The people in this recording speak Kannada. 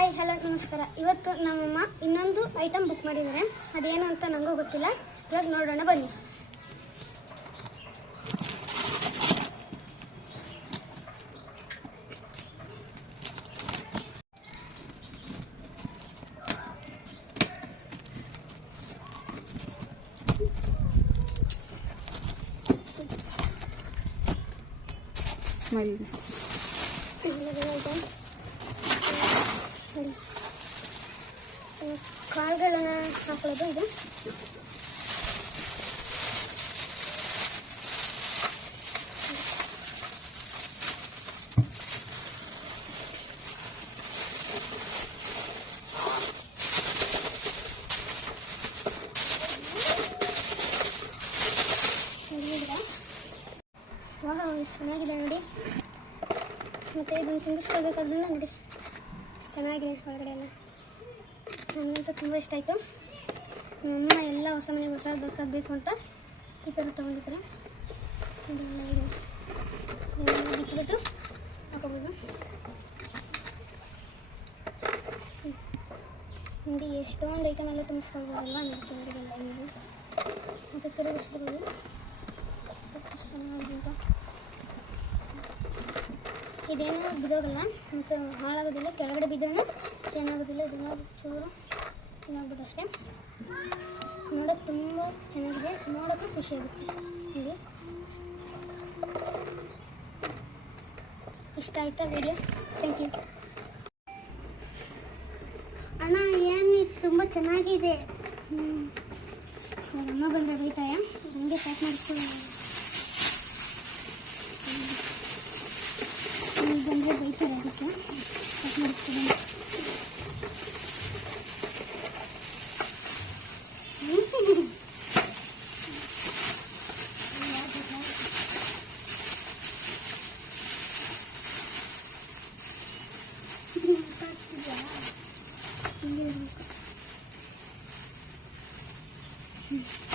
ಹಾಯ್ ಹಲೋ ನಮಸ್ಕಾರ. ಇವತ್ತು ನಮ್ಮಮ್ಮ ಇನ್ನೊಂದು ಐಟಮ್ ಬುಕ್ ಮಾಡಿದ್ದಾರೆ. ಅದೇನು ಅಂತ ನನಗೂ ಗೊತ್ತಿಲ್ಲ. ಇವಾಗ ನೋಡೋಣ ಬನ್ನಿ. ಸ್ಮೈಲ್ ಕಾಳುಗಳನ್ನ ಹಾಕೊಳ್ಳೋದು ಇದು. ವಾಹ್, ಚೆನ್ನಾಗಿದೆ ನೋಡಿ. ಮತ್ತು ಇದನ್ನು ತುಂಬಿಸ್ಕೊಳ್ಬೇಕಾದ್ರೆ ನೋಡಿ ಚೆನ್ನಾಗಿದೆ ಹೊರಗಡೆ ಎಲ್ಲ. ನನಗಂತೂ ತುಂಬ ಇಷ್ಟ ಆಯಿತು. ನಮ್ಮಮ್ಮ ಎಲ್ಲ ಹೊಸ ಮನೆಗೆ ಹೊಸದು ಬೇಕು ಅಂತ ಈ ಥರ ತೊಗೊಂಡಿದ್ದಾರೆ. ಬಿಚ್ಚಿಬಿಟ್ಟು ಹಾಕೋಬೋದು. ನೋಡಿ ಎಷ್ಟೊಂದು ಐಟಮ್ ಎಲ್ಲ ತುಂಬಿಸ್ಕೊಳ್ಬೋದಲ್ವ. ನೋಡ್ಕೊಂಡಿರಲ್ಲ ನೀವು ಮತ್ತು ತಿರುಗಿಸ್ಬೋದು. ಚೆನ್ನಾಗಿದೆ ಅಂತ. ಇದೇನು ಬಿದೋಗಲ್ಲ ಮತ್ತು ಹಾಳಾಗೋದಿಲ್ಲ. ಕೆಳಗಡೆ ಬಿದ್ದರೂ ಏನಾಗೋದಿಲ್ಲ. ಇದನ್ನು ಚೂರು ಏನಾಗ್ಬೋದು ಅಷ್ಟೇ. ನೋಡೋಕ್ಕೆ ತುಂಬ ಚೆನ್ನಾಗಿದೆ, ನೋಡೋಕ್ಕೂ ಖುಷಿಯಾಗುತ್ತೆ. ನೋಡಿ, ಇಷ್ಟ ಆಯ್ತಾ ವಿಡಿಯೋ? ಥ್ಯಾಂಕ್ ಯು ಅಣ್ಣ. ಏನು ತುಂಬ ಚೆನ್ನಾಗಿದೆ. ಅಮ್ಮ ಬಂದರೆ ಬೈತಾಯ. ಹಂಗೆ ಪ್ಯಾಕ್ ಮಾಡಿಸ್ಕೊಳ್ಳೋಣ. ಬಂದರೆ ಬೈತಾರೆ, ಅದಕ್ಕೆ ಪ್ಯಾಕ್ ಮಾಡಿಸ್ಕೊಳ್ಳೋಣ. ಹಿಂಗೆ